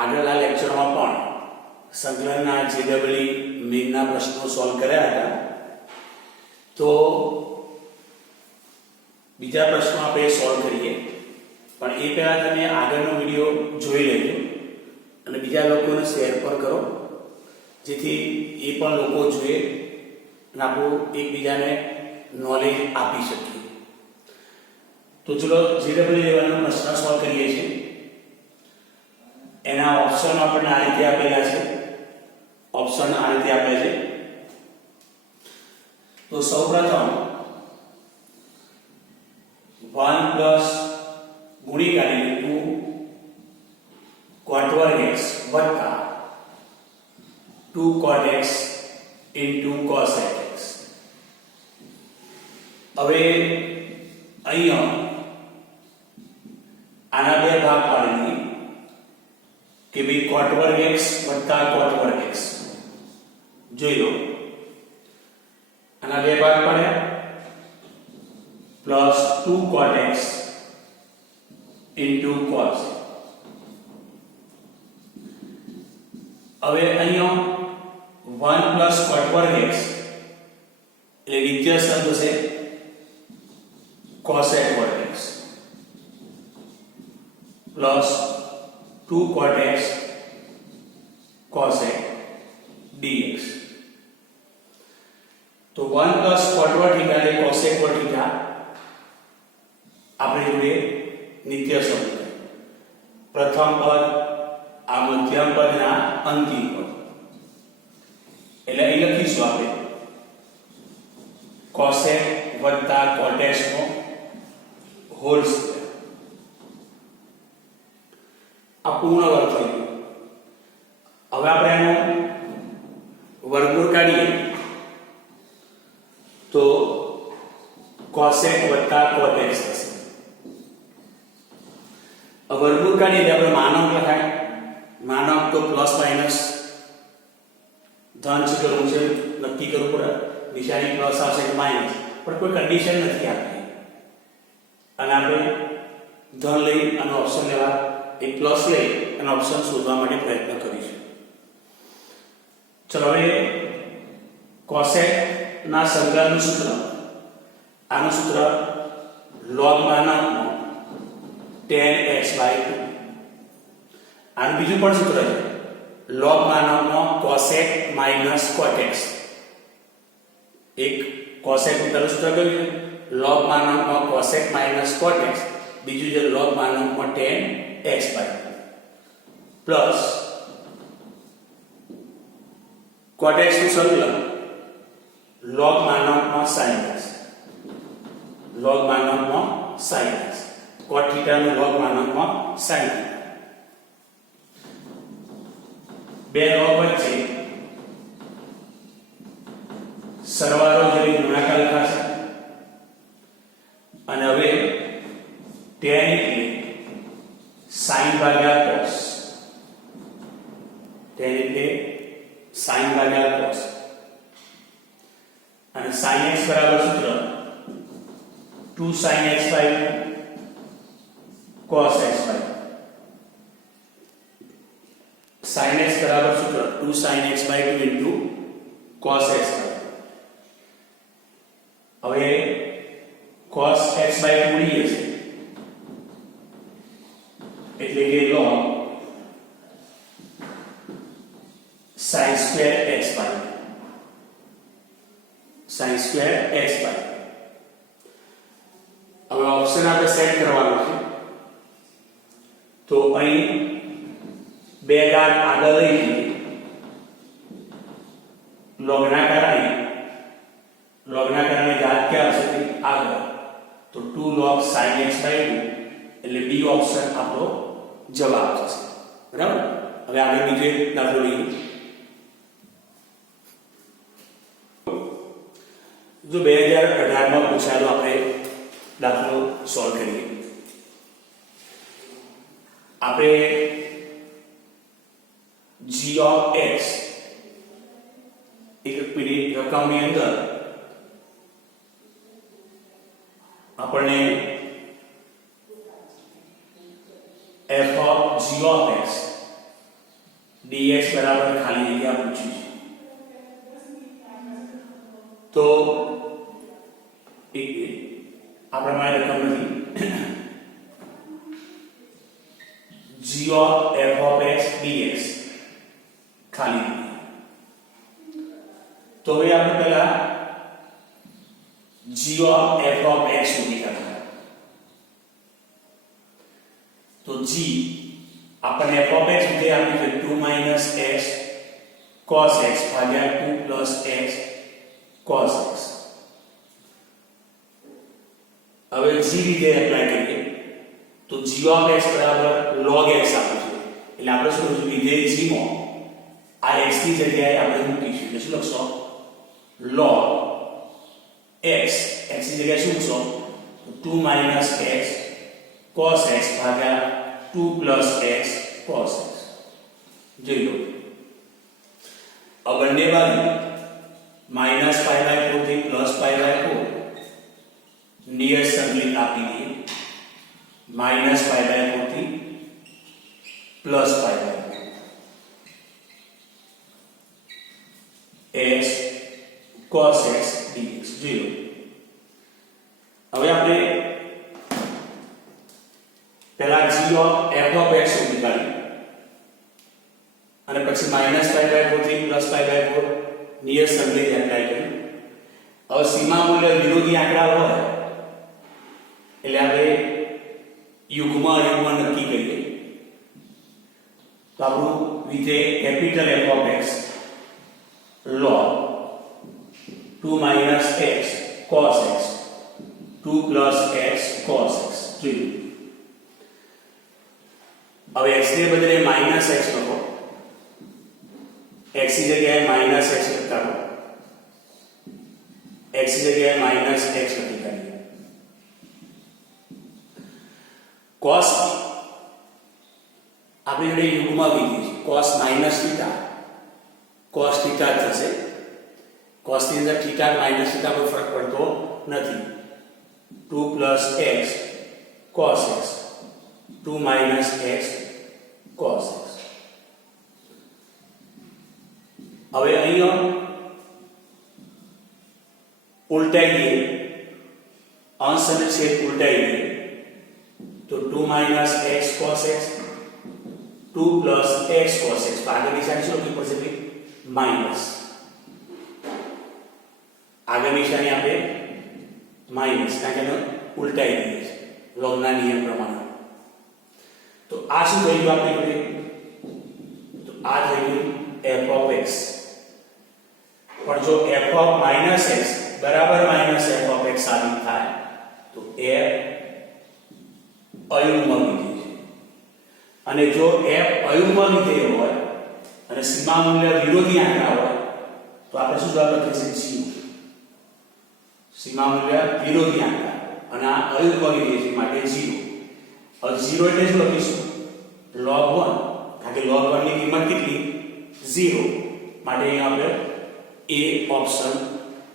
આગળના લેક્ચરમાં પણ સંકલનના જેડબલઈ મેઇનના પ્રશ્નો સોલ્વ કર્યા હતા. તો બીજા પ્રશ્નો આપણે સોલ્વ કરીએ, પણ એ પહેલા તમે આગળનો વિડિયો જોઈ લેજો અને બીજા લોકોને શેર પણ કરો, જેથી એ પણ લોકો જોઈએ અને આપણું એકબીજાને નોલેજ આપી શકીએ. તો ચલો જેડબલઈ લેવલનો પ્રશ્ન સોલ્વ કરીએ છીએ. એના ઓપ્શન આપણને આ રીતે આપેલા છે. ઓપ્શન આ રીતે આપેલા છે. તો સૌપ્રથમ 1 પ્લસ ગુણિકાર એટલે 2 cot વર્ગ x વત્તા 2 cot x into cos x. હવે અહીંયા આના બે ભાગ પાડી દઈએ કે ભાઈ cot વર્ગ x વત્તા cot વર્ગ x. જોઈ લો, આના બે ભાગ પડ્યા plus 2 cot x into cos. હવે અહીંયા 1 પ્લસ cot વર્ગ x એટલે વિદ્ય શબ્દ છે cosec વર્ગ x plus 2 cot x cosec dx. તો 1 પ્લસ cot વર્ગ થીટા એટલે cosec વર્ગ થીટા આપણે જોડે નિત્ય શબ્દ. પ્રથમ પદ આ મધ્યમ પદના અંતિમ પદ એટલે અહીં લખીશું આપણે cosec વત્તા cot x નો હોલ સ્ક્વેર. આ પૂર્ણ વર્ગ થઈ ગયો. હવે આપણે એનો વર્ગમૂળ કાઢીએ તો cosec વત્તા cot x થશે. વર્ગમૂળ કાઢીએ એટલે આપણે માનક લખાય. માનક તો પ્લસ માઇનસ ધન છે કરવું છે નક્કી કરવું પડે. નિશાની પ્લસ આવશે કે માઇનસ, પણ કોઈ કન્ડિશન નથી આપી અને આપણે ધન લઈ અને ઓપ્શન લેવા એ પ્લસ લઈ અને ઓપ્શન શોધવા માટે પ્રયત્ન કરીશું. ચલો હવે cosec ના સંકલનનું સૂત્ર, આનું સૂત્ર log માનાંક 10x/2. આનું બીજું પણ સૂત્ર છે log માનાંકમાં cosec minus cot x. એક cosec નું સૂત્ર કયું છે? log માનાંકમાં cosec minus cot x. બીજું છે log માનાંકમાં 10x/2 plus cot x નું સંકલન log માનાંકમાં sin x. log માનાંકમાં sin x. cot θ નું log માનાંકમાં sin θ. બે log વચ્ચે સરવાળો જોઈ ગુણાકાર લખાશે અને હવે tan એટલે sin ભાગ્યા cos. tan એટલે sin ભાગ્યા cos અને sin x બરાબર સૂત્ર 2 sin x/2 cos x/2. sin x બરાબર સૂત્ર 2 sin x/2 into cos x/2. હવે cos x/2 ઉડી જશે એટલે કે log sin square x/2. sin square x/2. હવે ઓપ્શન આપણે સેટ કરવાનો છે. તો અહીં બે ઘાત આગળ લઈ જઈએ, logના કારણે ઘાત ક્યાં આવશે? આગળ. તો 2 log sin x/2 એટલે બી ઓપ્શન આપણો જવાબ થશે. બરાબર. હવે આગળ બીજો એક દાખલો લઈએ. જો 2018 માં પૂછાયેલો આપણે દાખલો સોલ્વ કરીએ. આપણે g of x એક પીરિયડ રકમની અંદર આપણને f of g of x dx બરાબર ખાલી જગ્યા પૂછ્યું છે તો આ પ્રમાણે રકમ નથી g of f of x dx ખાલી તો હવે આપણે પહેલા g of f of x શોધી કાઢીએ તો g આપણે f of x જે આપી છે 2 - x cos x ભાગ્યા 2 + x cos x હવે g રીતે એપ્લાય કરીએ તો g of x બરાબર log x આપે છે એટલે આપણે શું લખીશું વિધેય g માં આ x ની જગ્યાએ આપણે મૂકીશું એટલે શું લખશો log x x ની જગ્યાએ શું મૂકશો 2 - x cos x ભાગ્યા 2 + x cos x જોઈ લો अब બંને બાજુ -π/4 થી +π/4 नियर संकलित આપી દઈએ -π/4 થી +π/4 x cos x dx 0 હવે આપણે પહેલા g of f of x શોધીએ અને પછી -π/4 થી +π/4 નિયર સંકલિત એપ્લાય કરીએ હવે સીમા મૂલ્ય વિરોધી આંકડા હોય એટલે આપણે યુગ્મ નક્કી કરીએ તો આપણું વિધેય capital f of x log 2 - x cos x 2 + x cos x જોયું હવે x ને બદલે -x લખો x ની જગ્યાએ -x લખતા x ની જગ્યાએ -x લખી કાઢીએ cos આપણે જોડે યુગમાં લીધી છે cos - θ cos θ થશે cos ની અંદર θ - θ કોઈ ફરક પડતો નથી 2 + x cos x 2 - x cos x હવે અહીંયા ઉલટાઈ દઈએ અંશ અને છેદ ઉલટાઈ દઈએ तो 2 - x cos x 2 + x cos x આગળની નિશાની શું લખવી પડશે ભાઈ માઈનસ આગળની નિશાની આપણે માઈનસ કારણ કે ઉલટાઈ દઈએ છે લોગના નિયમ પ્રમાણે તો આ શું થઈ ગયું આપણે જોડે તો આ થઈ ગયું f of x પણ જો f of -x બરાબર -f of x સાબિત થાય તો f અયુગ્મ વિધેય છે અને જો f અયુગ્મ વિધેય હોય અને સીમા મૂલ્ય વિરોધી આંકડા હોય તો આપણે શું જવાબ લખીશું 0 સીમા મૂલ્ય વિરોધી આંકડા અને આ અયુગ્મ વિધેય છે માટે 0 હવે 0 એટલે શું લખીશું log 1 કારણ કે log 1 ની કિંમત કેટલી 0 માટે અહીં આપણે a ઓપ્શન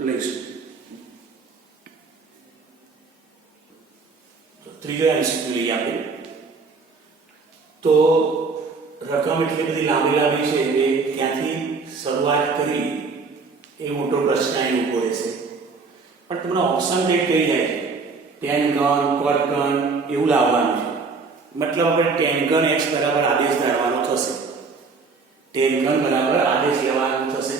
લઈશું ત્રીજો એમસીક્યુ લઈએ આપણે તો રકમ એટલી બધી લાંબી છે કે ક્યાંથી શરૂઆત કરી એ મોટો પ્રશ્ન અહીં ઉભો રહેશે પણ તમને ઓપ્શન પેટ કહી જાય છે tan ઘન cot ઘન એવું લાવવાનું છે મતલબ આપણે tan ઘન x બરાબર આદેશ ધારવાનો થશે tan ઘન બરાબર આદેશ લેવાનો થશે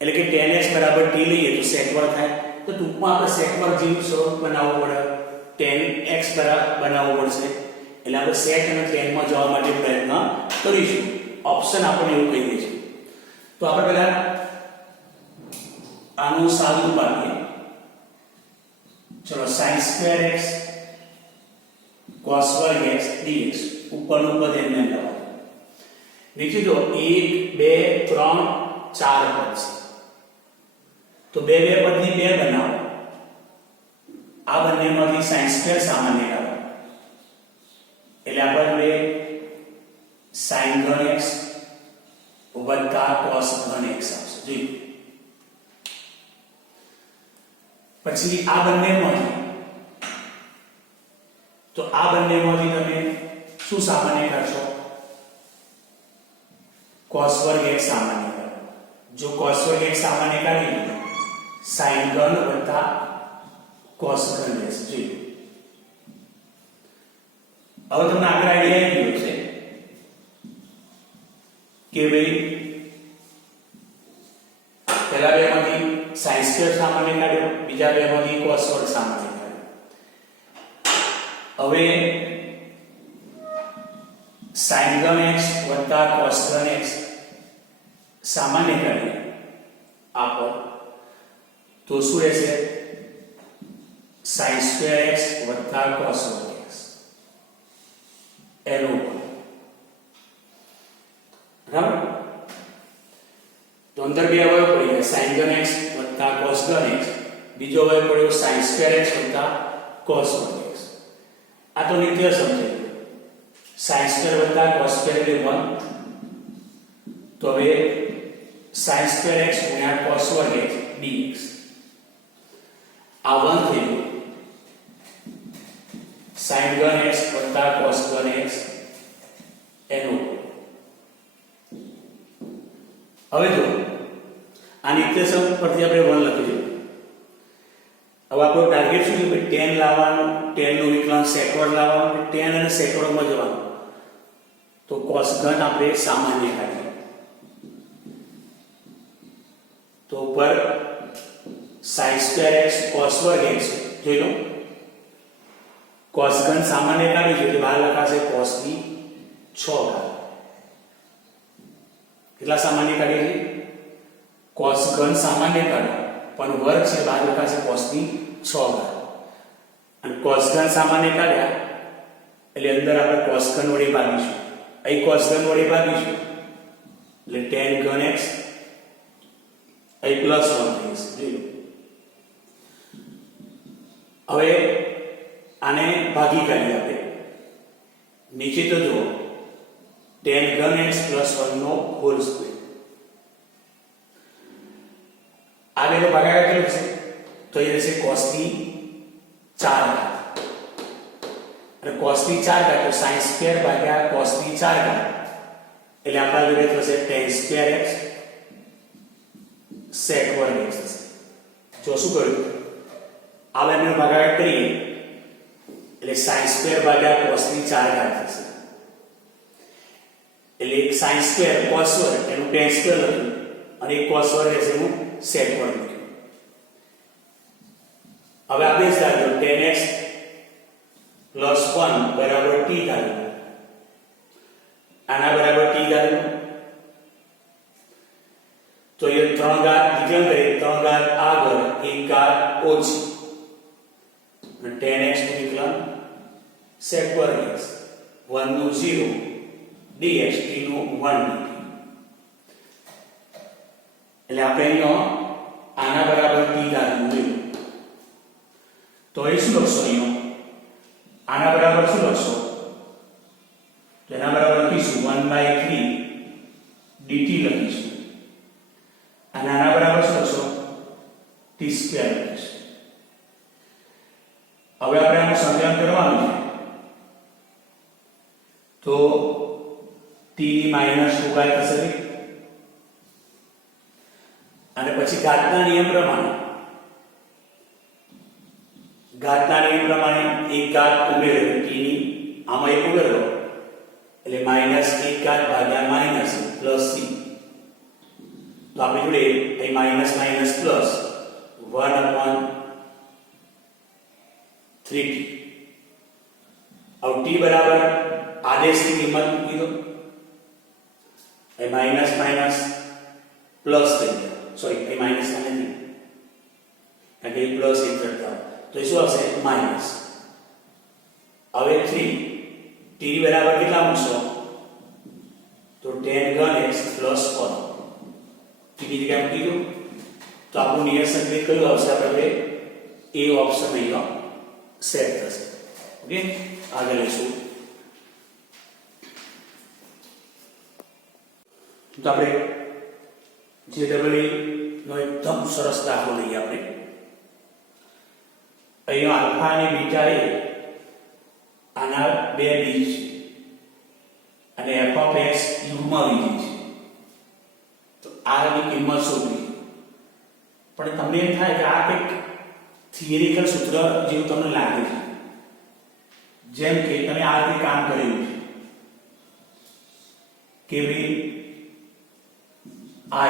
એટલે કે tan x બરાબર t લઈએ તો sec વર્ગ થાય તો ટૂંકમાં આપણે sec વર્ગ જેવું સ્વરૂપ બનાવવું પડે tan x બરાબર બનાવવું પડશે એટલે આપણે sec અને tan માં જવા માટે પ્રયત્ન કરીશું ઓપ્શન આપણને એવું કહી દે છે તો આપણે પહેલા આનું સાદું પાડીએ ચલો sin² x cos² x dx ઉપરનું પદ એમને લખો નીચે જો 1 2 3 4 પદ છે તો બે પદની બે બનાવો આ બંનેમાંથી sin² સામાન્ય કાઢો એટલે આપણે sin ઘન x વત્તા cos ઘન x આવશે જી પછી આ બંનેમાંથી તો આ બંનેમાંથી તમે શું સામાન્ય કાઢશો cos વર્ગ x સામાન્ય કાઢો. જો cos વર્ગ x સામાન્ય કાઢીએ sin ઘન વત્તા cos ઘન રહેશે. જોઈએ હવે તમને આગળ આઈડિયા આવી ગયો છે કે ભાઈ પહેલા બેમાંથી sin સ્ક્વેર સામાન્ય કાઢ્યો, બીજા બેમાંથી cos વર્ગ સામાન્ય કાઢ્યો. હવે sin ઘન x વત્તા cos ઘન x સામાન્ય કાઢીએ આપો તો શું રહેશે? sin સ્ક્વેર x વત્તા cos વર્ગ x એનો બરાબર. તો અંદર બે અવયવ પડી ગયા, sin ઘન x વત્તા cos ઘન x, બીજો અવયવ પડ્યો sin સ્ક્વેર x વત્તા cos વર્ગ x. આ તો નિત્ય સમજાય. sin સ્ક્વેર વત્તા cos સ્ક્વેર એટલે 1. તો હવે sin સ્ક્વેર x ગુણ્યા cos વર્ગ x dx આ 1 થઈ ગયું. sin ઘન x વત્તા cos ઘન x એનો. હવે જો આ નિત્ય સમ પરથી આપણે 1 લખીશું. હવે આપણો ટાર્ગેટ શું છે? tan લાવવાનું, tan નું વિકલન સેકન્ડ લાવવાનું, tan અને સેકન્ડમાં જવાનું. તો cos ઘન આપણે સામાન્ય કાઢીએ તો ઉપર sin સ્ક્વેર x cos વર્ગ x જોઈ લો. cos ઘન સામાન્ય કાઢીશું એટલે બહાર લખાશે cos ની 6 ઘાત. કેટલા સામાન્ય કાઢીએ છીએ? cos ઘન સામાન્ય કાઢો પણ વર્ગ છે બહાર લખાશે cos ની 6 ઘાત. અને cos ઘન સામાન્ય કાઢ્યા એટલે અંદર આપણે cos ઘન વડે ભાગીશું. અહીં cos ઘન વડે ભાગીશું એટલે tan ઘન x અહીં +1 થશે. હવે આને ભાગી કાઢીએ આપણે. નીચે તો જુઓ tan ઘન x +1 નો હોલ સ્ક્વેર. આ બેનો ભાગાકાર કેટલો છે? તો એ રહેશે cos ની 4 ઘાત. અને cos ની 4 ઘાત તો sin સ્ક્વેર ભાગ્યા cos ની 4 ઘાત એટલે આપણા જોડે થશે tan સ્ક્વેર x sec વર્ગ x થશે. જો શું કર્યું? આ બેનો ભાગાકાર કરીએ એટલે sin સ્ક્વેર ભાગ્યા cos ની 4 ઘાત થશે. એટલે એક sin સ્ક્વેર cos વર્ગ એનું tan સ્ક્વેર લખ્યું અને એક cos વર્ગ રહેશે એનું sec વર્ગ લખ્યું. હવે આપણે ધારો tan x +1 બરાબર t ધારો. આના બરાબર t ધારો તો એ 3 ઘાત વિકલન કરીએ 3 ઘાત આગળ 1 ઘાત ઓછી અને tan x નું વિકલન sec વર્ગ x 1 નું 0 dx t નું 1 dt. એટલે આપણે અહીંયા આના બરાબર t ધારો જોયું તો એ શું લખશો? અહીંયા આના બરાબર શું લખશો? તો એના બરાબર લખીશું 1/3 dt લખીશું. અને આના બરાબર શું લખશો? t સ્ક્વેર લખીશું. હવે આપણે આનું સંકલન કરવાનું છે તો t ની -2 ઘાત થશે અને પછી ઘાતના નિયમ પ્રમાણે એક ઘાત ઉમેરો t ની આમાં એક ઉમેરો એટલે -1 ઘાત ભાગ્યા માઈનસ પ્લસ c. તો આપણે જોડે અહીં માઈનસ માઈનસ પ્લસ 1/3t. अब t बराबर आदेश की कीमत મૂકી દો. અહીં માઈનસ માઈનસ પ્લસ થઈ ગયા. સોરી અહીં માઈનસ નથી કારણ કે પ્લસ એક કરતા તો એ શું આવશે? માઈનસ. હવે 3 t બરાબર કેટલા મૂકશો? તો tan ઘન x +1 t ની જગ્યાએ મૂકી દો તો આપણું નિયત સંકેત કયું આવશે? આપણે એ ઓપ્શન અહીંયા સેટ થશે. ઓકે, આગળ લઈશું. તો આપણે જે ડબલ નો એકદમ સરસ દાખલો લઈએ આપણે. અહીંયા આલ્ફા અને બીટા એ આના બે બીજ છે અને f(x) યુગ્મ વિધેય છે. r ની કિંમત શોધવી, પણ તમને એમ થાય કે આ કંઈક થિયરિકલ સૂત્ર જેવું તમને લાગે છે, જેમ કે તમે આ રીતે કામ કર્યું છે કે ભાઈ I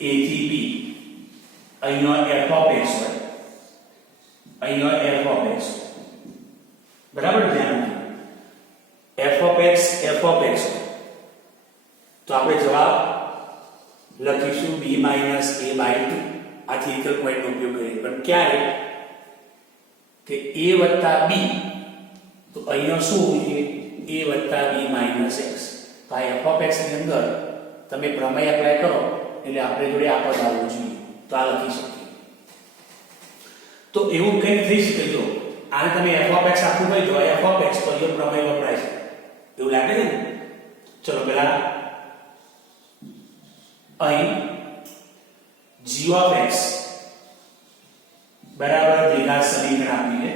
a થી b અહીંનો f of x હોય, અહીંનો f of x, બરાબર, ધ્યાન f of x તો આપણે જવાબ લખીશું b - a/2 આ થિયરિકલ પોઈન્ટનો ઉપયોગ કરી, પણ ક્યારે કે a + b તો અહીંયા શું હોય a + b - x, તો આ f of x ની અંદર તમે પ્રમેય એપ્લાય કરો એટલે આપણે જોડે આ પદ આવવું જોઈએ, તો આ લખી શકીએ. તો એવું કંઈક થઈ શકે, જો આને તમે f of x આખું કહી દો, f of x તો એ પ્રમેય વપરાય છે એવું લાગે છે ને. ચલો પહેલા અહીં g of x બરાબર દ્વિઘાત સમીકરણ આપીએ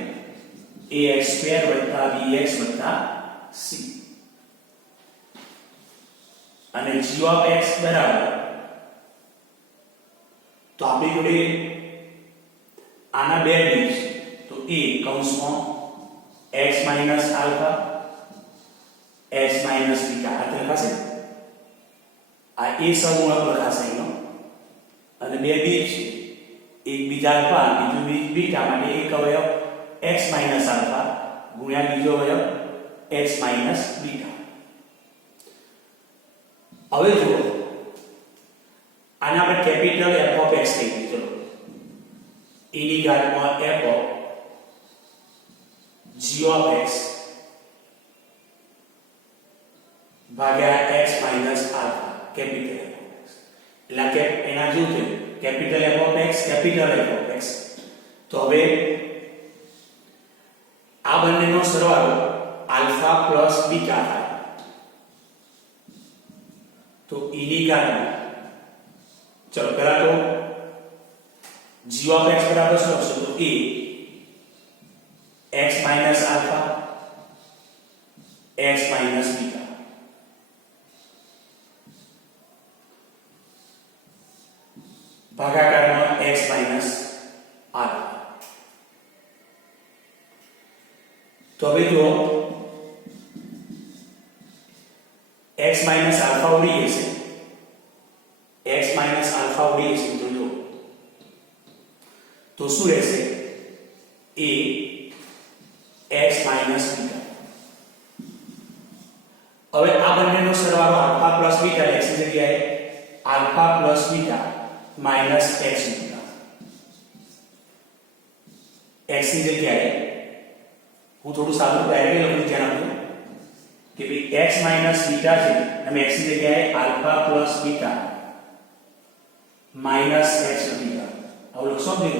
ax² + bx + c, અને g of x બરાબર તો આપણી જોડે આના બે બીજ, તો a કૌંસમાં x - આલ્ફા x - બીટા આ લખાશે, આ a સમૂહક લખાશે એનો, અને બે બીજ, એક બીજ આલ્ફા બીજું બીજ બીટા, માટે એક અવયવ x - આલ્ફા ગુણ્યા બીજો અવયવ x - બીટા. હવે જુઓ આને આપણે કેપિટલ f of x કહીએ, ચલો e ની ઘાતમાં f of g of x ભાગ્યા x - alpha capital f of x, એટલે કે એના શું થયું capital f of x capital f of x. તો હવે આ બંનેનો સરવાળો આલ્ફા પ્લસ બીટા થાય, તો e ની ઘાતમાં ચલો પહેલા તો g of x બરાબર શું હશે, તો a x - alpha x - beta ભાગાકારમાં x - આલ્ફા. તો હવે જો x - આલ્ફા ઉડી જશે, x - આલ્ફા ઉડી જશે, તો જો તો શું રહેશે a x - બીટા. હવે આ બંનેનો સરવાળો આલ્ફા પ્લસ બીટા, x ની જગ્યાએ alpha plus beta minus x beta, x ની જગ્યાએ હું થોડું સાદું ડાયરેક્ટ લખું, ધ્યાન આપજો કે ભાઈ x - બીટા છે, અમે x ની જગ્યાએ alpha plus beta minus x beta આવું લખશો ને.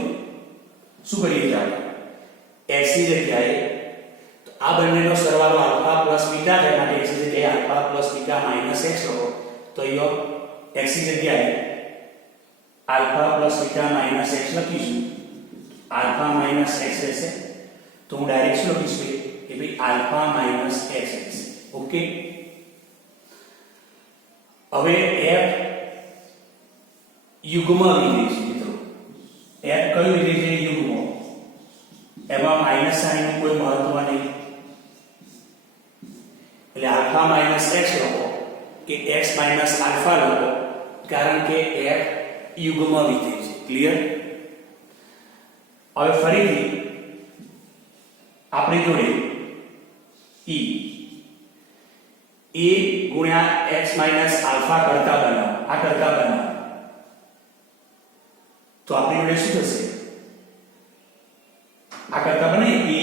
શું કરીએ ચાલો x ની જગ્યાએ તો આ બંનેનો સરવાળો આલ્ફા પ્લસ બીટા છે, માટે x ની જગ્યાએ alpha plus beta minus x લખો, તો અહીંયા x ની જગ્યાએ alpha plus beta minus x લખીશું, આલ્ફા માઈનસ x રહેશે, તો હું ડાયરેક્ટ શું લખીશ કે ભાઈ આલ્ફા માઈનસ x રહેશે. ઓકે, હવે f યુગ્મ વિધેય છે મિત્રો, f કયું વિધેય છે યુગ્મ, એમાં માઈનસ સાઇનનું કોઈ મહત્વ નહીં, એટલે આલ્ફા માઈનસ x લખો કે x માઈનસ આલ્ફા લખો, કારણ કે f યુગ્મ વિધેય છે. ક્લિયર? હવે ફરીથી આપણી જોડે e ગુણ્યા x માઈનસ આલ્ફા કરતા બનાવો, આ કરતા બનાવો, તો આપણી જોડે શું થશે, આ કરતા બને e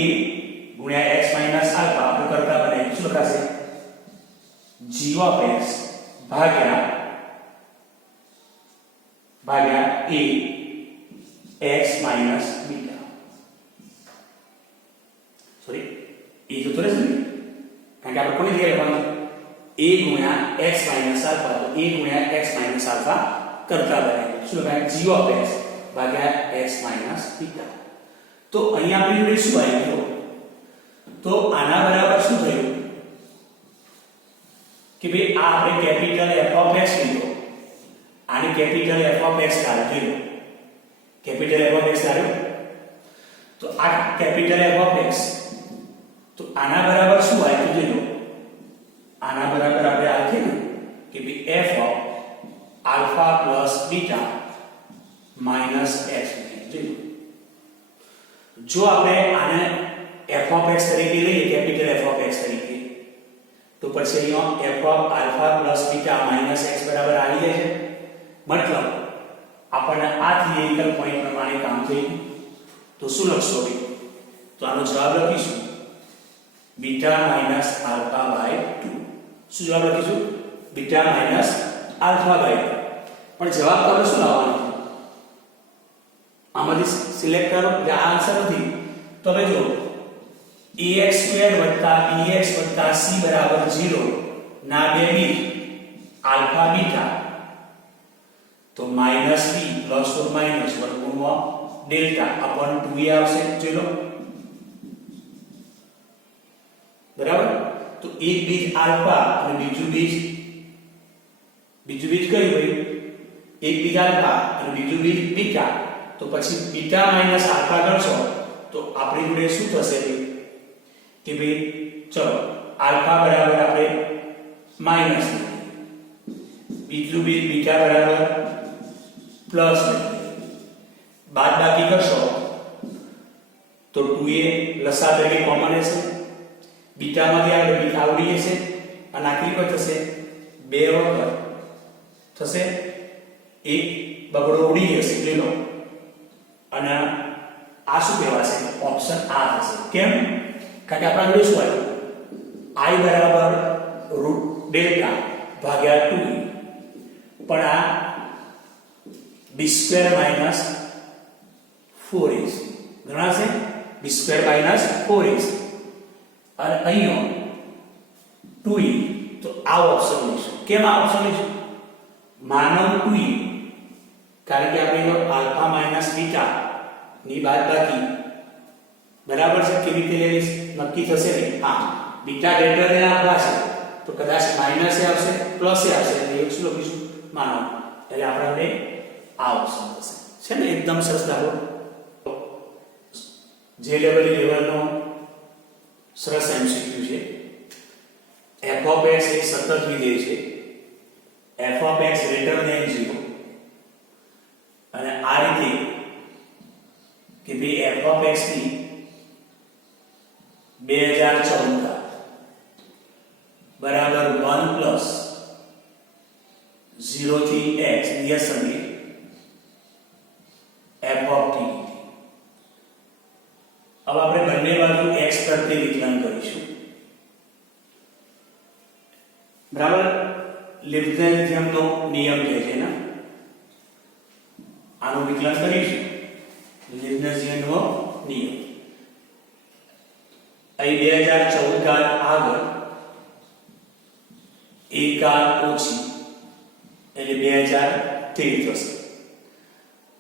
ગુણ્યા x માઈનસ આલ્ફા આપણે કરતા બને શું લખાશે g of x ભાગ્યા a x minus beta. Sorry e તો રહેશે ને, કારણ કે આપણે કોની જગ્યાએ લખવાનું a ગુણ્યા x માઈનસ આલ્ફા, તો a ગુણ્યા x માઈનસ આલ્ફા કરતા બને શું લખાય g of x ભાગ્યા x માઈનસ બીટા. તો અહીંયા આપણી જોડે શું આવ્યું, તો આના બરાબર શું થયું કે ભાઈ આ આપણે કેપિટલ f of x લીધો, આને કેપિટલ f ઓફ x ધાર્યું જોઈ લો કેપિટલ f ઓફ x ધાર્યું તો આ કેપિટલ f ઓફ x તો આના બરાબર શું હોય તો જોઈ લો આના બરાબર આપણે આ લખીએ ને કે ભઈ f of alpha plus beta minus x જોઈ લો જો આપણે આને f ઓફ x તરીકે લઈએ કેપિટલ f ઓફ x તરીકે તો પછી અહીંયા f of alpha plus beta minus x બરાબર આવી જાય છે મતલબ આપણને આ થિયરિકલ પોઈન્ટ પ્રમાણે કામ થયું તો શું લખશો ભાઈ તો આનો જવાબ લખીશું બીટા માઈનસ આલ્ફા બાય 2 શું જવાબ લખીશું બીટા માઈનસ આલ્ફા બાય 2 પણ જવાબ તો શું લાવવાનો આમાંથી સિલેક્ટ કરો કે આ આન્સર નથી તો હવે જો ax² bx c બરાબર 0 ના બે બીજ આલ્ફા બીટા તો minus b plus or minus વર્ગમૂળમાં ડેલ્ટા અપોન 2a આવશે જોઈ લો બરાબર તો એક બીજ આલ્ફા અને બીજું બીજ કયું ભાઈ એક બીજ આલ્ફા અને બીજું બીજ બીટા તો પછી બીટા માઈનસ આલ્ફા કરશો તો આપણી જોડે શું થશે કે ભાઈ ચલો આલ્ફા બરાબર આપણે માઈનસ બીજું બીજ બીટા બરાબર પ્લસ બાદબાકી કરશો તો 2a લસા તરીકે કોમન રહેશે બીટામાંથી આપણે બીટા આવડી જશે અને આખરી પર થશે 2 વખત થશે એક બગડો ઉડી જશે જોઈ લો અને આ શું કહેવાશે ઓપ્શન આ થશે કેમ કારણ કે આપણા જોડે શું આવ્યું i બરાબર રૂટ ડેલ્ટા ભાગ્યા 2 પણ આ b² માઈનસ 4a ગણાશે b² માઈનસ 4a અને અહીંયા 2e તો આ ઓપ્શન લઈશું કેમ આ ઓપ્શન લઈશું માનવ 2e કારણ કે આપણે આલ્ફા માઈનસ બીટા ની બાદબાકી બરાબર છે કેવી રીતે લેવી નક્કી થશે ને હા બીટા ગ્રેટર ધેન આલ્ફા છે તો કદાચ માઈનસ એ આવશે પ્લસ એ આવશે એટલે એક શું લખીશું માનો એટલે આપણે આ ઓપ્શન થશે છે ને એકદમ સરસ દાખલો જે લેવલનો સરસ એમસીક્યુ છે f ઓફ x એ સતત વિધેય છે f of x greater than 0 અને આ રીતે કે ભાઈ f ઓફ x ની 2014 બરાબર 1 પ્લસ 0 થી x નિયસંગી f ઓફ t अब આપણે બંને બાજુ x કરતે વિકલન કરીશું બરાબર લિબનેઝ નિયમનો નિયમ છે ને આનું વિકલન કરીશું લિબનેઝ નિયમનો નિયમ અહીં 2014 કાળ આગળ એક કાળ ઓછી એટલે 2013 થશે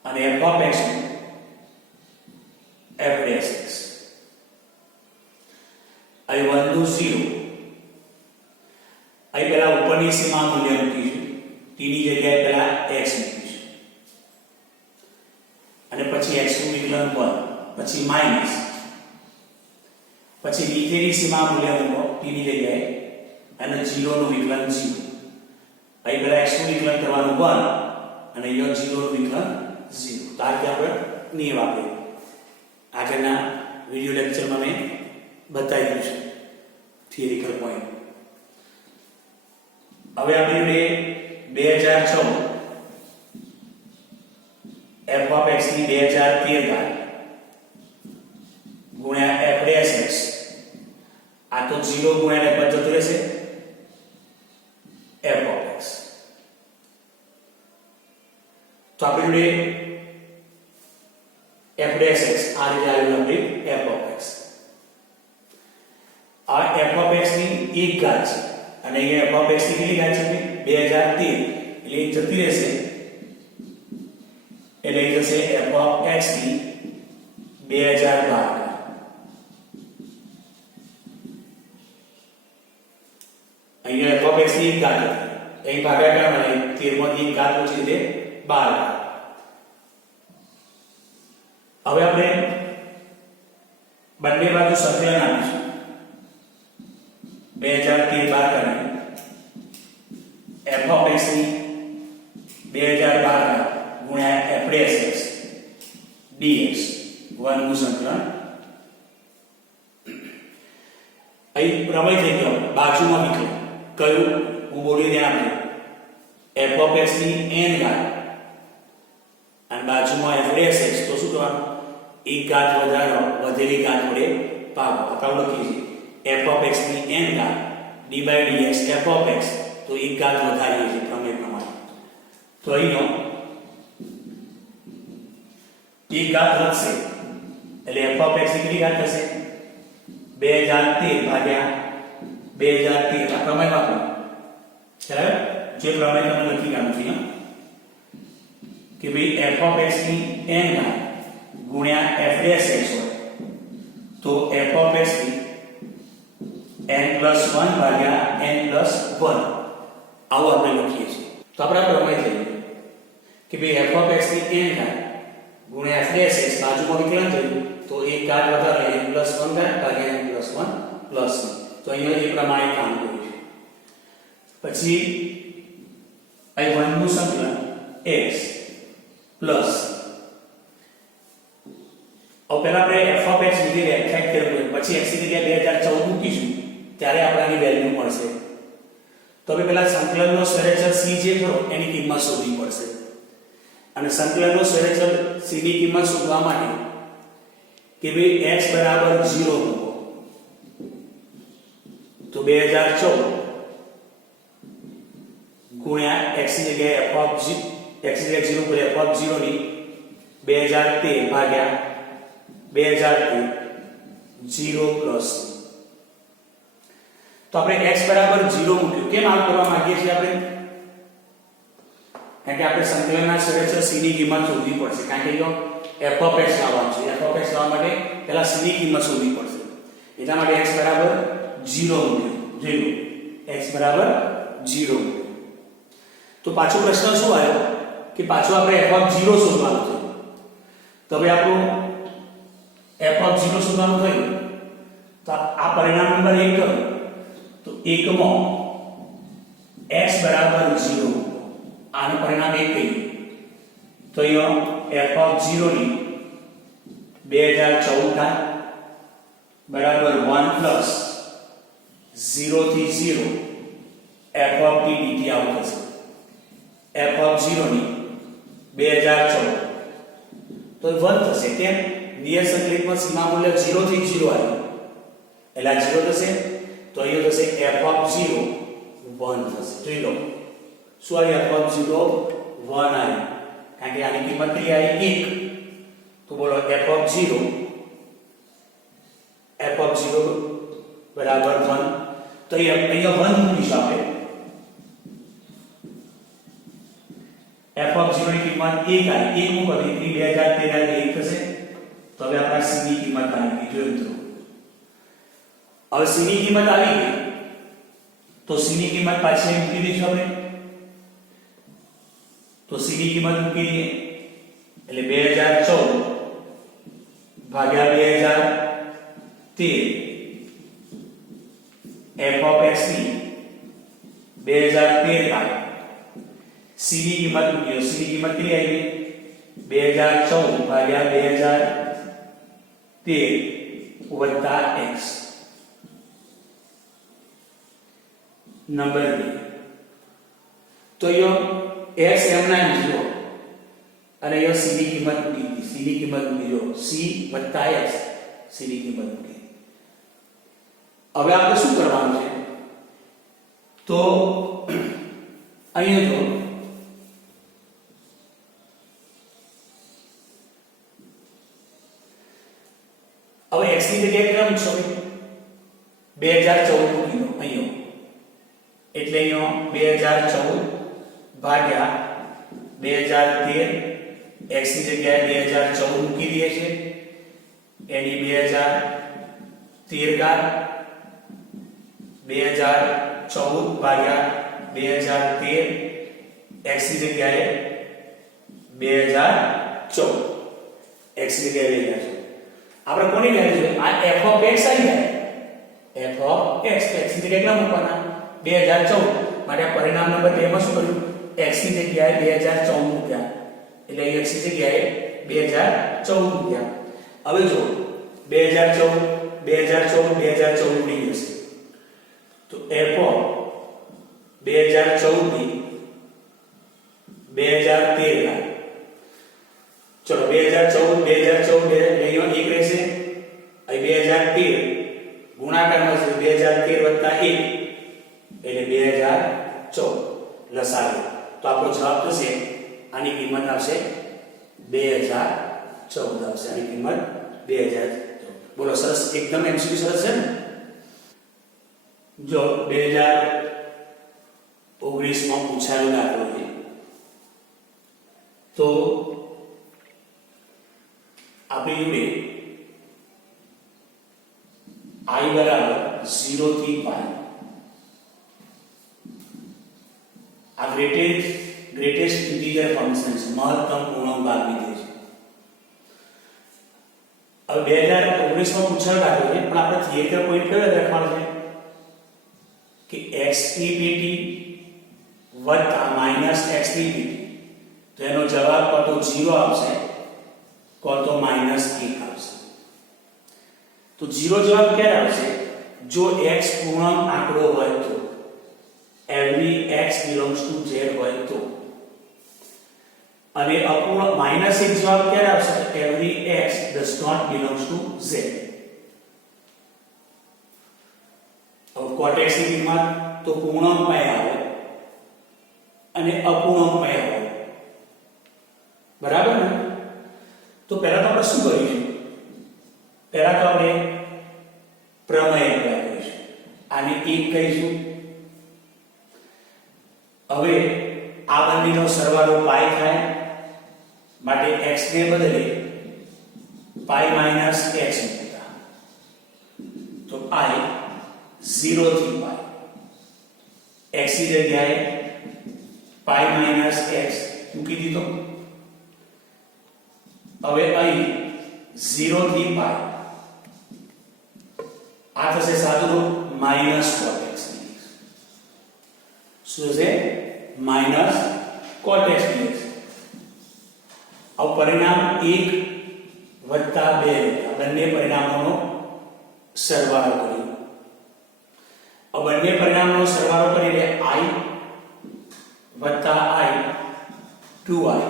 અને f of x f dash x અહીં 1 to 0 અહીં પહેલા ઉપરની સીમા મૂલ્ય મૂકીશું t ની જગ્યાએ પહેલા x મૂકીશું અને પછી x નું વિકલન 1 પછી માઈનસ પછી નીચેની સીમા મૂલ્ય મૂકો t ની જગ્યાએ અને 0 નું વિકલન 0 અહીં પહેલા x નું વિકલન કરવાનું 1 અને અહીંયા 0 નું વિકલન 0 તો આ રીતે આપણે નિયમ આપીએ આગળના વિડિયો લેક્ચરમાં મેં બતાવી દીધું છે થિયરિકલ પોઈન્ટ હવે આપણે 2014 f ઓફ x ની 2013 ઘાત ગુણ્યા f dash x આ તો 0 ગુણ્યા ને જતું રહેશે f ઓફ x તો આપણે f dash x આ રીતે આવ્યું આપણે f ઓફ x આ f ઓફ x ની એક ઘાત છે અને અહીંયા f ઓફ x ની કેટલી ઘાત છે 2013 એટલે એ જતી રહેશે એટલે એ થશે f ઓફ x ની 2012 અહીંયા f ઓફ x ની એક ઘાત અહીં ભાગાકાર અને 13 માંથી ઘાત ઓછી છે 12. હવે આપણે બંને બાજુ સંકલન આપીશું. 2013 બાર કરીએ f of x ની 2012 ગુણ્યા f dash x dx 1 નું સંકલન. અહીં પ્રમેય થઈ ગયો બાજુમાં વિકલ કયું હું બોલી ધ્યાન આપજો. f of x ની n ઘાત અને બાજુમાં f dash x તો શું કરવાનું એક ઘાત વધારો વધેલી ઘાત વડે ભાગો. આપણે લખીએ છીએ f of x ની n ઘાત d by dx f of x તો એક ઘાત વધારીએ છીએ પ્રમેય પ્રમાણે. તો અહીંનો એક ઘાત વધશે એટલે f of x ની કેટલી ઘાત થશે 2013 ભાગ્યા 2013 આ પ્રમેય વાપરો. બરાબર જે પ્રમેય તમે લખી કાઢો છો કે ભાઈ f of x ની n ઘાત ગુણ્યા f dash x હોય તો f of x ની n + 1 ભાગ્યા n + 1 આવું આપણે લખીએ છીએ. તો આપણે પ્રમેય થઈ કે ભાઈ f of x ની n ઘાત ગુણ્યા f dash x બાજુમાં વિકલન થયું તો એક ઘાત વધારે n + 1 ઘાત ભાગ્યા n + 1 + 1. તો અહીંયા એ પ્રમાણે કામ કર્યું છે. પછી અહીં 1 નું સંકલન x પ્લસ હવે પહેલા આપણે f of x ની વ્યાખ્યાયિત કરવું પછી x ની જગ્યાએ 2014 મૂકીશું ત્યારે આપણને વેલ્યુ મળશે. તો હવે પહેલા સંકલનનો સરેચર c જે ખરો એની કિંમત શોધવી પડશે અને સંકલનનો સરેચર c ની કિંમત શોધવા માટે કે ભાઈ x = 0 મૂકો તો 2014 ગુણ્યા x ની જગ્યાએ f of x ની જગ્યાએ 0 પર f of 0 ની 2013 ભાગ્યા 2013 0 પ્લસ. તો આપણે x = 0 મૂક્યું. કેમ આમ કરવા માંગીએ છીએ આપણે? કારણ કે આપણે સંકલનના સરેચર c ની કિંમત શોધવી પડશે. કારણ કે જો f of x લાવવાનું છે f of x લાવવા માટે પહેલા c ની કિંમત શોધવી પડશે. એટલા માટે x = 0 મૂક્યું. જોઈ x = 0. તો પાછો પ્રશ્ન શું આવ્યો કે પાછો આપણે f of 0 શોધવાનું છે. તો હવે આપણું f of 0 શોધવાનું થયું તો આ પરિણામ નંબર 1 કરો તો 1 માં x = 0 આનું પરિણામ 1 કહીએ તો અહીંયા f of 0 ની 2014 ઘાત બરાબર 1 પ્લસ 0 થી 0 f of t dt આવું થશે. f of 0 ની 2014 તો 1 થશે. કેમ? નિયત સંકલિતમાં સીમા મૂલ્ય 0 થી 0 આવ્યું એટલે આ 0 થશે તો અહીંયા થશે f of 0 1 થશે. જોઈ લો શું આવ્યું f of 0 1 આવ્યું કારણ કે આની કિંમત કેટલી આવી 1. તો બોલો f of 0 બરાબર 1. તો અહીંયા 1 મૂકીશું આપણે. f of 0 ની કિંમત 1 આવી 1 મૂકો તો 2013 1 થશે. તો હવે આપણા c ની કિંમત આવી ગઈ. જોયું મિત્રો હવે c ની કિંમત આવી ગઈ તો c ની કિંમત પાછી મૂકી દઈશું આપણે. તો c ની કિંમત મૂકી દઈએ એટલે 2014 ભાગ્યા 2013 f of x ની 2013 ઘાત c ની કિંમત મૂકી. c ની કિંમત કેટલી આવી 2014 ભાગ્યા 2013 વત્તા x. નંબર 2 તો યો x m ના 0 અને યો c ની કિંમત મૂકી. c ની કિંમત મૂકી જો c વત્તા x c ની કિંમત મૂકી. હવે આપણે શું કરવાનું છે તો અહીંયા જો હવે x ની જગ્યાએ કેટલા મૂકશો 2014 મૂકી દો અહીંયા એટલે અહીંયા 2014 ભાગ્યા 2013 x ની જગ્યાએ 2014 મૂકી દઈએ છીએ એની 2013 ઘાત 2014 ભાગ્યા 2013 2013 x ની જગ્યાએ 2014 x ની જગ્યાએ લઈ ગયા છે આપણે કોની વેલ્યુ છે આ f ઓફ x આવી જાય f ઓફ x x ની જગ્યાએ કેટલા મૂકવાના 2014 માટે આ પરિણામ નંબર 2 માં શું કર્યું x ની જગ્યાએ 2014 મૂક્યા એટલે x ની જગ્યાએ 2014 મૂક્યા હવે જો 2014 ઉડી જશે તો f ઓફ 2014 ની 2013 ના ચલો 2014 અહીં એક રહેશે અહીં 2013 ગુણાકારમાં છે 2013 + 1 એટલે 2014 લસાઅ તો આપણો જવાબ થશે આની કિંમત આવશે 2014 આવશે આની કિંમત 2014 બોલો સરસ એકદમ એમસીક્યુ સરસ છે ને જો 2019 માં પૂછાયેલો દાખલો છે તો આપણી જોડે I = 0 થી π આ ગ્રેટેસ્ટ ઇન્ટીજર ફંક્શન છે મહત્તમ પૂર્ણાંક ભાગ વિધેય છે હવે 2019 માં પૂછાયેલો દાખલો છે પણ આપણે થિયરી પોઈન્ટ કયો રાખવાનો છે કે x ની પેટી વત્તા - x ની પેટી તો એનો જવાબ કાં તો 0 આવશે કાં તો -1 આવશે તો 0 જવાબ ક્યારે આવશે જો x પૂર્ણાંક આંકડો હોય તો every x belongs to z હોય તો અને અપૂર્ણાંક -1 જવાબ ક્યારે આવશે every x does not belongs to z अब cot x ની કિંમત તો પૂર્ણાંકમાં આવે અને અપૂર્ણાંકમાં આવે બરાબર ને તો પહેલા તો આપણે શું કરીશું પહેલા તો આપણે પ્રમેય એપ્લાય કરીશું આને 1 કહીશું હવે આ બંનેનો સરવાળો π થાય માટે x ને બદલે π - x મૂકતા તો I 0 થી π x ની જગ્યાએ π - x મૂકી દીધો હવે અહીં 0 થી π આ થશે સાદું રૂપ -cot x શું છે -cot x dx अब परिणाम 1 વત્તા 2 બંને પરિણામોનો સરવાળો કર્યો अब બંને પરિણામોનો સરવાળો કરીને I વત્તા I 2I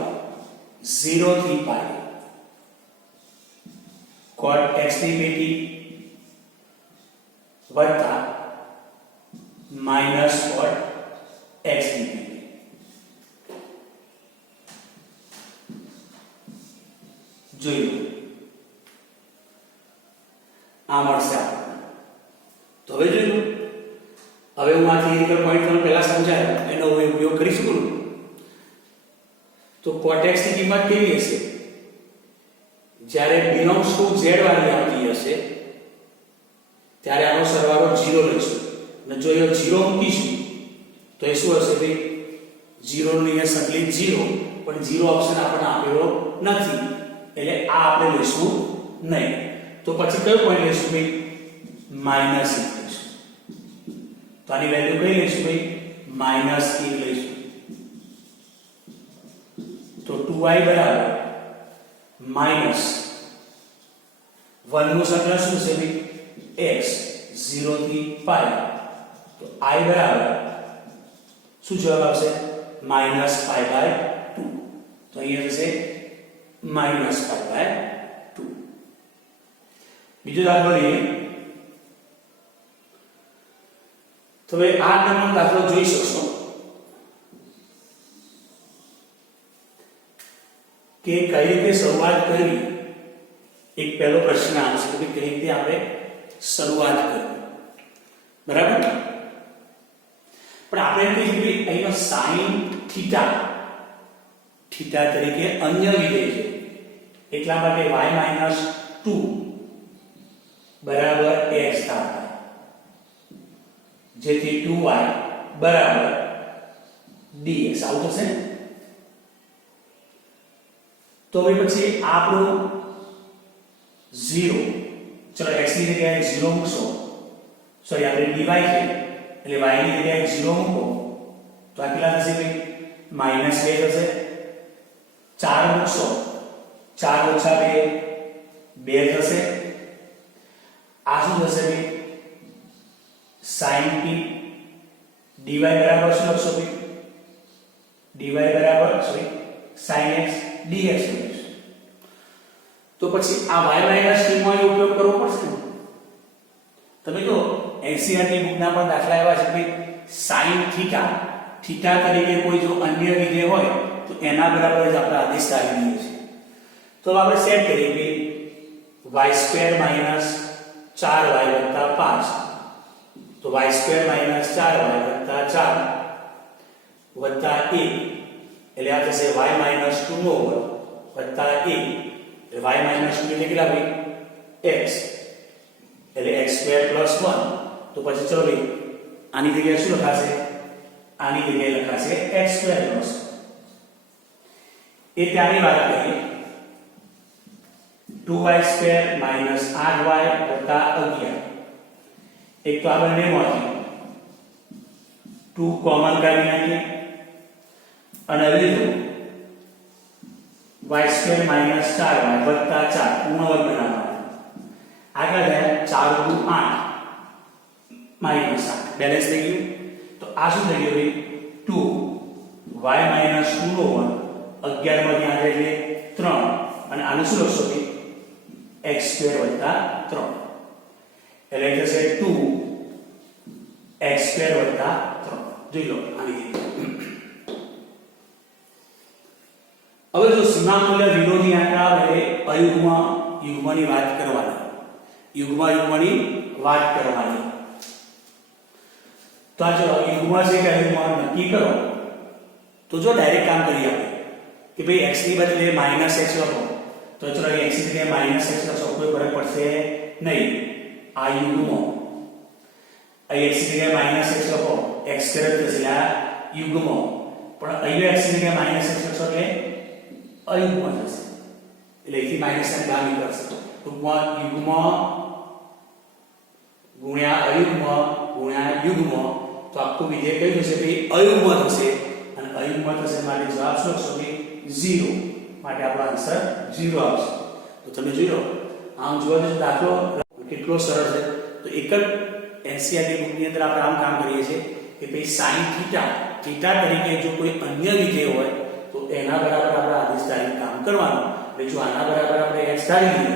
0 થી π cot x ની પેટી વત્તા -cot x ની પેટી જોયું આ મળશે તો હવે જોયું હવે હું આ થિયરિકલ પોઈન્ટ તમને પહેલા સમજાયો એનો ઉપયોગ કરી શકું તો cot x ની કિંમત કેવી હશે જ્યારે belongs to z વાળી આવતી હશે ત્યારે આનો સરવાળો 0 લઈશું અને જો એ 0 મૂકીશું તો એ શું હશે ભાઈ 0 ની અહીંયા સંકલિત 0 પણ 0 ઓપ્શન આપણને આપેલો નથી એટલે આ આપણે લઈશું નહીં તો પછી કયો પોઈન્ટ લઈશું ભાઈ -1 લઈશું તો આની વેલ્યુ કઈ લઈશું ભાઈ -1 લઈશું તો 2i બરાબર -1 નું સંકલન શું છે ભાઈ x 0 થી π તો I બરાબર શું જવાબ આવશે -π/2 તો અહીંયા થશે -π/2 બીજો દાખલો લઈએ તો હવે આ નંબરનો દાખલો જોઈ શકશો કે કઈ રીતે શરૂઆત કરી એક પહેલો પ્રશ્ન આવશે કે કઈ રીતે આપણે શરૂઆત કરી બરાબર પણ આપણે એમ કહીશું કે અહીંનો sin થીટા તરીકે અન્ય વિધેય છે એટલા માટે y - 2 બરાબર x થાય જેથી 2y બરાબર dx આવું થશે. તો હવે પછી આપણું 0, ચલો x ની જગ્યાએ 0 મૂકશો, સોરી આપણે dy છે એટલે y ની જગ્યાએ 0 મૂકો તો આ કેટલા થશે ભાઈ? -2 થશે. 4 મૂકશો, 4 - 2 2 થશે. આ શું થશે ભાઈ? sin t. dy બરાબર શું લખશો ભાઈ? dy બરાબર sin x dx. તો પછી આ y માઈનસ t માં ઉપયોગ કરવો પડશે ને. તમે જો NCERT બુકના પણ દાખલા એવા છે કે sin થીટા તરીકે કોઈ જો અન્ય વિધેય હોય તો એના બરાબર જ આપણે આદેશ ધારી લઈએ છીએ. તો આપણે સેટ કરીએ કે y² - 4y + 5, તો y² - 4y + 4 વત્તા 1 એટલે આ થશે y - 2 નો વર્ગ વત્તા 1 એટલે y - 2 એટલે કેટલા ભાઈ? x એટલે x² + 1. તો પછી ચલો ભાઈ આની જગ્યાએ શું લખાશે? આની જગ્યાએ લખાશે x² + 1. એ ત્યાંની વાત કરીએ 2y² - 8y + 11. એક તો આ બંનેમાંથી 2 કોમન કાઢી નાખીએ અને લીધું y² - 4y + 4 પૂર્ણ વર્ગ બનાવવાનો. આગળ ગયા 4 × 8 -8 બેલેન્સ થઈ ગયું. તો આ શું થઈ ગયું ભાઈ? 2y - 2 નો વર્ગ 11 માંથી 8 એટલે 3 અને આને શું લખશો ભાઈ? x² + 3 એટલે થશે 2x² + 3. જોઈ લો આની હવે જો સીમા મૂલ્ય વિરોધી આંકડા આવે યુગ્મની વાત કરવાની. યુગ્મની વાત કરવાની. તો આ જો યુગ્મ છે કે અયુગ્મ નક્કી કરો તો જો ડાયરેક્ટ કામ કરીએ આપણે કે ભાઈ x ની બદલે -x લખો તો ચલો x ની જગ્યાએ -x લખો કોઈ ફરક પડશે નહીં. આ યુગ્મ અહીં x ની જગ્યાએ -x લખો x કરત થશે આ યુગ્મ, પણ અહીં x ની જગ્યાએ -x લખો એટલે અયુગ્મ થશે એટલે અહીંથી માઈનસ ને બહાર નીકળશે. ટૂંકમાં યુગ્મ ગુણ્યા અયુગ્મ ગુણ્યા યુગ્મ તો આખું વિધેય કયું થશે ભાઈ? અયુગ્મ થશે. અને અયુગ્મ થશે માટે જવાબ શું આવશે ભાઈ? 0. માટે આપણો આન્સર 0 આવશે. તો તમે જોઈ લો આમ જોવા જઈએ દાખલો કેટલો સરળ છે. તો એક જ NCERT બુકની અંદર આપણે આમ કામ કરીએ છીએ કે ભાઈ sin થીટા તરીકે જો કોઈ અન્ય વિધેય હોય તો એના બરાબર આપણે આદેશ ધારીને કામ કરવાનું. એટલે જો આના બરાબર આપણે x ધારી લઈએ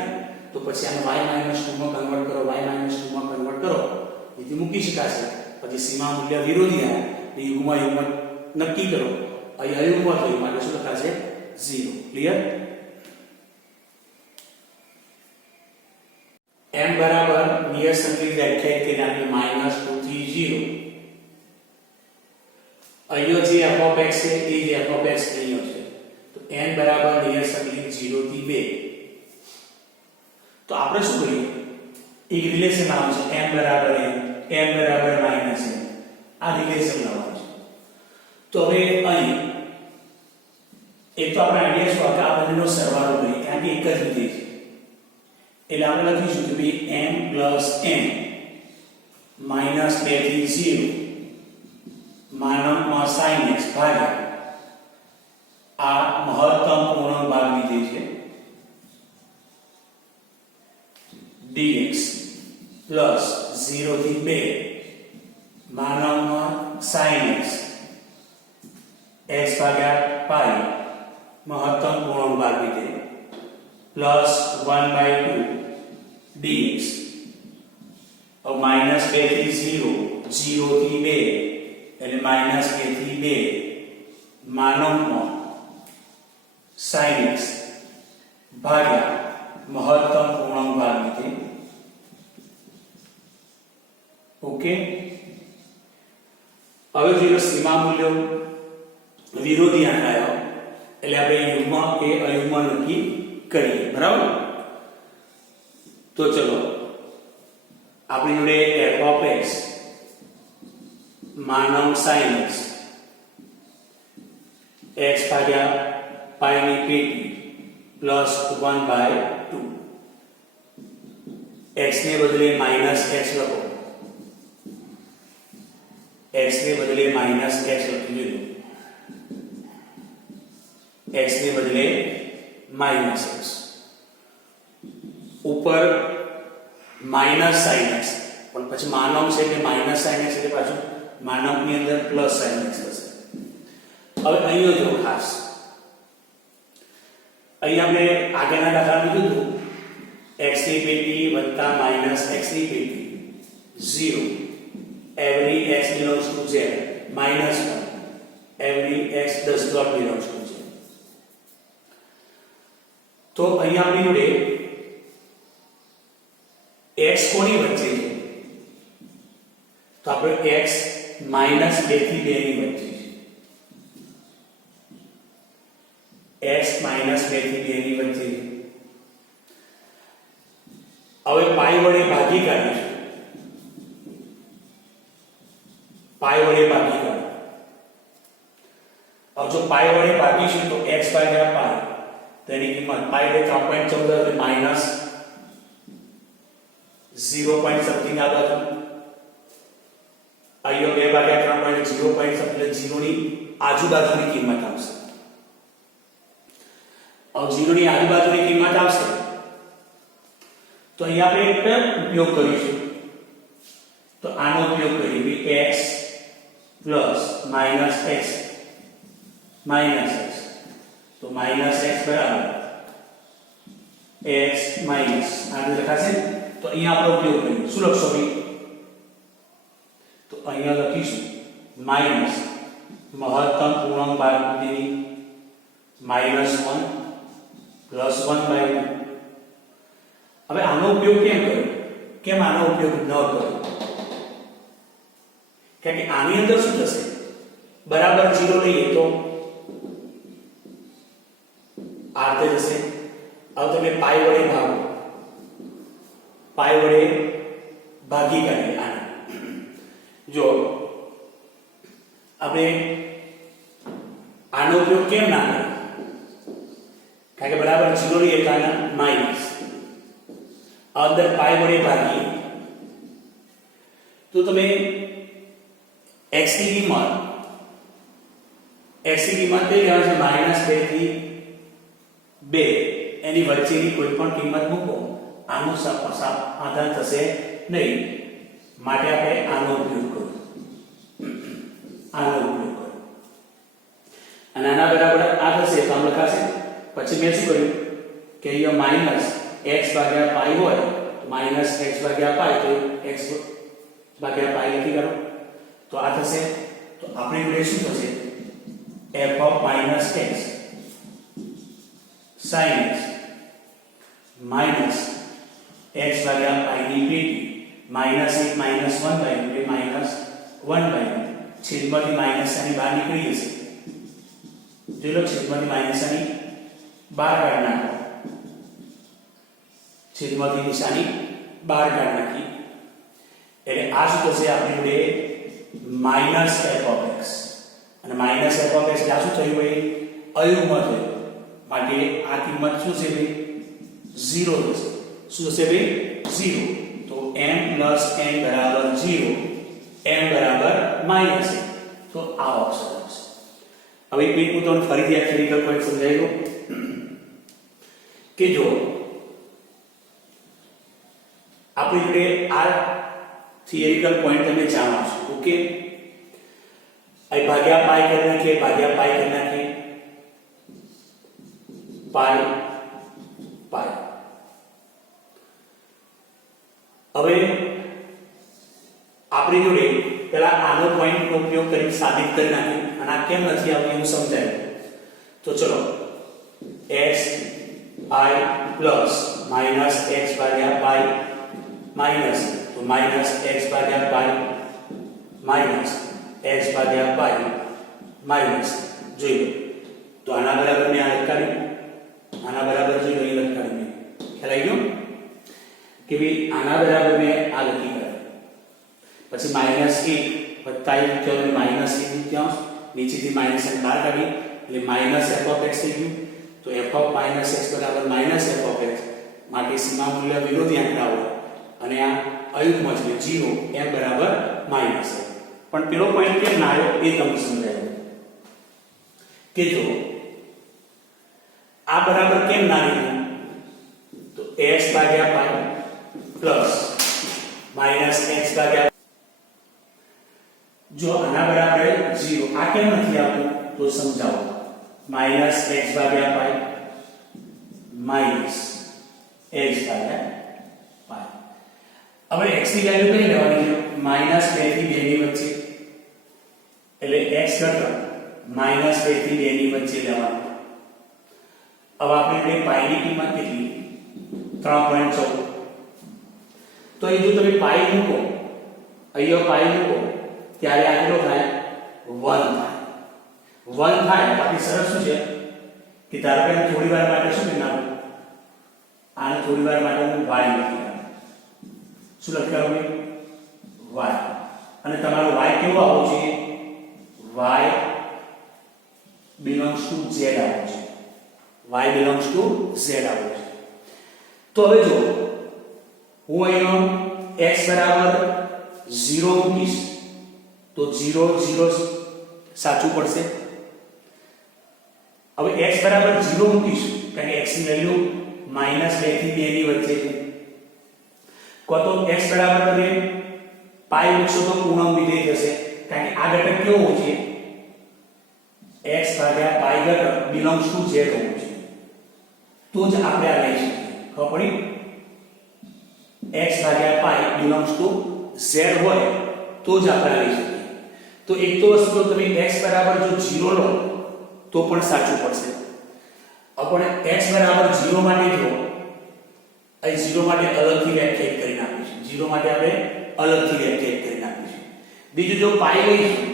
તો પછી આને y - 2 માં કન્વર્ટ કરો, y - 2 માં કન્વર્ટ કરો એથી મૂકી શકાશે. પછી સીમા મૂલ્ય વિરોધી આવે એટલે યુગ્મ નક્કી કરો. અહીં અયુગ્મ થયું માટે શું લખાશે? 0. ક્લિયર? m બરાબર નિયત સંકલિત વ્યાખ્યાયિત કરીને આપણે -2 થી 0. અહીંયા જે f(x) છે એ જ f(x) અહીંયા છે. તો n બરાબર નિયત સંકલિત 0 થી 2. તો આપણે શું કરીએ? એક રિલેશન લાવવાનું છે m બરાબર n, m બરાબર -n. આ રિલેશન લાવવાનું છે. તો હવે અહીં એક તો આપણે આઈડિયા શું કે આ બંનેનો સરવાળો કરીએ કારણ કે એક જ વિધેય છે. એટલે આપણે લખીશું કે ભાઈ m + n -2 થી 0 માનકમાં sin x ભાગ્યા આ મહત્તમ પૂર્ણાંક ભાગ વિધેય છે dx પ્લસ 0 થી 2 માનકમાં sin x x ભાગ્યા પાઈ મહત્તમ પૂર્ણાંક ભાગ વિધેય પ્લસ 1/2 dx अब -2 થી 0 0 થી 2 એટલે -2 થી 2 માનકમાં sin x ભાગ્યા મહત્તમ પૂર્ણાંક ભાગ વિધેય. ઓકે, હવે જો સીમા મૂલ્યો વિરોધી આંકડા એટલે આપણે યુગ્મ કે અયુગ્મ નક્કી કરીએ. બરાબર? તો ચલો આપણી જોડે f(x) માનક sin x x ભાગ્યા પાઈ ની પેટી પ્લસ 1/2 x ને બદલે માઈનસ x લખો x ને બદલે માઈનસ x લખી દીધું x ને બદલે માઈનસ x ઉપર માઈનસ sin x પણ પછી માનવ છે કે માઈનસ sin x એટલે પાછું માનવની અંદર પ્લસ sin x થશે હવે અહીંયા જો ખાસ અહીંયા આપણે આગળના દાખલામાં કીધું x ની પેટી વત્તા માઈનસ x ની પેટી 0 every x belongs to z minus 1 every x does not belongs to z તો અહીંયા આપણી જોડે x કોની વચ્ચે છે તો આપણે x -2 થી 2 ની વચ્ચે છે x -2 થી 2 ની વચ્ચે છે હવે પાઈ વડે ભાગી કાઢીશું પાઈ વડે ભાગી કાઢો अब जो पाई वडे भागीશું तो x ભાગ્યા પાઈ તેની કિંમત પાઈ વડે 3.14 એટલે માઈનસ 0 પોઈન્ટ સમથિંગ આ બાજુ આયો 2 ભાગ્યા 3 પોઈન્ટ 0 પોઈન્ટ સમથિંગ એટલે 0 ની આજુબાજુની કિંમત આવશે अब 0 ની આજુબાજુની કિંમત આવશે તો અહીંયા આપણે એક ઉપયોગ કરીશું તો આનો ઉપયોગ કરીએ x प्लस माइनस x तो माइनस x बराबर x माइनस आगे લખાશે તો અહીંયા આપણે ઉપયોગ કરીએ શું લખશો ભાઈ તો અહીંયા લખીશું માઈનસ મહત્તમ પૂર્ણાંક બાદની -1 +1/2 હવે આનો ઉપયોગ કેમ આનો ઉપયોગ ન કર્યો કારણ કે આની અંદર શું થશે બરાબર 0 લઈએ તો આ તે જશે હવે તમે પાઈ વડે ભાગો પાઈ વડે ભાગી કાઢીએ આને જો આપણે આનો ઉપયોગ કેમ ના કરીએ કારણ કે બરાબર 0 લઈએ તો આના માઈનસ અંદર પાઈ વડે ભાગીએ તો તમે x ની કિંમત તે આવે છે -2 થી 2 એની વચ્ચેની કોઈ પણ કિંમત મૂકો આનો આધાર થશે નહીં માટે આપણે આનો ઉપયોગ કરો અને આના બરાબર આ થશે તો આમ લખાશે પછી મેં શું કર્યું કે અહીંયા માઈનસ x ભાગ્યા પાઈ હોય તો માઈનસ x ભાગ્યા પાઈ તો x ભાગ્યા પાઈ લખી કાઢો तो आ થશે તો આપણે જોડે શું થશે f of minus x sin x minus x ભાગ્યા પાઈ ની પેટી -1 -1/2 એટલે -1/2 છેદમાંથી માઈનસ ની બહાર નીકળી જશે જોઈ લો છેદમાંથી માઈનસ ની બહાર કાઢી નાખો છેદમાંથી નિશાની બહાર કાઢી નાખી એટલે આ શું થશે આપણી જોડે माइनस f of x અને માઈનસ f of x એટલે શું થયું ભાઈ અયુગ્મ થયું માટે આ કિંમત શું છે ભાઈ 0 થશે શું થશે ભાઈ 0 તો m plus n બરાબર 0 m બરાબર -1 તો આ ઓપ્શન આવશે હવે એક હું તમને ફરીથી આ થિયરિકલ પોઈન્ટ સમજાવી દઉં કે જો આપણી જોડે આ થિયરિકલ પોઈન્ટ તમે જાણો છો ઓકે અહીં ભાગ્યા પાઈ કરી નાખીએ પાઈ હવે આપણી જોડે પેલા આનો પોઈન્ટ નો ઉપયોગ કરી સાબિત કરી નાખ્યું અને આ કેમ નથી આવતું એવું સમજાય તો ચલો x i plus minus x ભાગ્યા પાઈ માઈનસ तो माइनस x भाग्या पाई माइनस x भाग्या पाई माइनस જોઈ લો તો આના બરાબર મેં આ લખાડ્યું આના બરાબર જોઈ લો એ લખાડ્યું મેં ખ્યાલ આવી ગયો કે ભાઈ આના બરાબર મેં આ લખી કાઢ્યું પછી -1 વત્તા 1 થયો -1 નીચેથી -1 બહાર કાઢી એટલે માઇનસ એફ ઓફ એક્સ થઈ ગયું. તો એફ ઓફ માઇનસ એક્સ બરાબર માઇનસ એફ ઓફ એક્સ માટે સીમા મૂલ્ય વિરોધી આંકડા હોય અને આ અયુગ્મ છે 0 એમ બરાબર માઇનસ. પણ પેલો પોઈન્ટ કેમ ના આવ્યો એ તમને સમજાયું કે જો આ બરાબર કેમ ના લીધું તો x ભાગ્યા પાઈ પ્લસ માઇનસ x ભાગ્યા જો આના બરાબર 0 આ કેમ નથી આવતું તો સમજાવો. માઇનસ x ભાગ્યા પાઈ માઇનસ x ભાગ્યા પાઈ. હવે x ની વેલ્યુ કઈ લેવાની છે માઇનસ 2 થી 2 ની વચ્ચે એટલે x ઘટક માઇનસ 2 થી 2 ની વચ્ચે લેવાનું. હવે આપણે પાઈ ની કિંમત કેટલી 3.14. તો એ જો તમે પાઈ મૂકો અહીંયા પાઈ મૂકો ત્યારે આ કેટલો થાય 1 થાય. 1 થાય તો આપણી શરત શું છે કે ધારો કે થોડી વાર માટે શું બનાવું આને થોડી વાર માટે હું y લખી દઉં. શું લખ્યું y અને તમારો y કેવો આવવો જોઈએ y belongs to z આવવો જોઈએ. y belongs to z આવવો જોઈએ. તો હવે જો હું અહીંયા x બરાબર 0 મૂકીશ તો 0 0 સાચું પડશે. હવે x બરાબર 0 મૂકીશ કારણ કે x ની વેલ્યુ -2 થી 2 ની વચ્ચે છે. કો તો x બરાબર તમે પાઈ મૂકશો તો પૂર્ણાંક વિધેય થશે કારણ કે આ ઘટક કેવો છે x ભાગ્યા પાઈ ઘટક belongs to z હોવું છે તો જ આપણે આ લઈ શકીએ. ખબર પડી x ભાગ્યા પાઈ belongs to z હોય તો જ આપણે લઈ શકીએ. તો એક તો વસ્તુ તમે x બરાબર જો 0 લો તો પણ સાચું પડશે. આપણે x બરાબર 0 માટે જો અહીં 0 માટે અલગથી વ્યાખ્યાયિત કરી નાખીશું. 0 માટે આપણે અલગથી વ્યાખ્યાયિત કરી નાખીશું. બીજું જો પાઈ લઈશું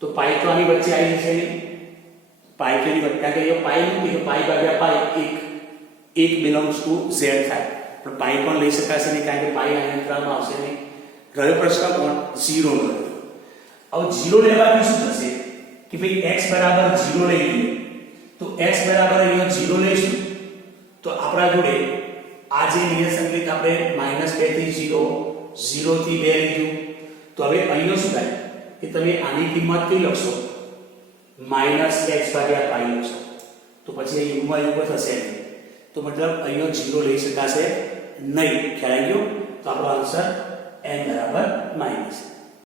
તો પાઈ તો આની વચ્ચે આવી જશે નહીં. પાઈ તો એની વચ્ચે કારણ કે પાઈ મૂકી તો પાઈ ભાગ્યા પાઈ એક belongs to z થાય પણ પાઈ પણ લઈ શકાશે નહીં કારણ કે પાઈ આ અંતરાલમાં આવશે નહીં. ગયો પ્રશ્ન પણ 0 નો. હવે 0 લેવાથી શું થશે કે ભાઈ x બરાબર 0 લઈ લઈએ તો x બરાબર અહીંયા 0 લઈશું તો આપણા જોડે આ જે નિયત સંકેત આપણે -2 થી 0 0 થી 2 લીધું તો હવે અહીંયા શું થાય કે તમે આની કિંમત કઈ લખશો -x ભાગ્યા પાઈ લખશો તો પછી અહીં યુગમાં યુગ થશે તો મતલબ અહીંયા 0 લઈ શકાશે નહીં. ખ્યાલ આવ્યો? તો આપણો આન્સર n બરાબર માઇનસ.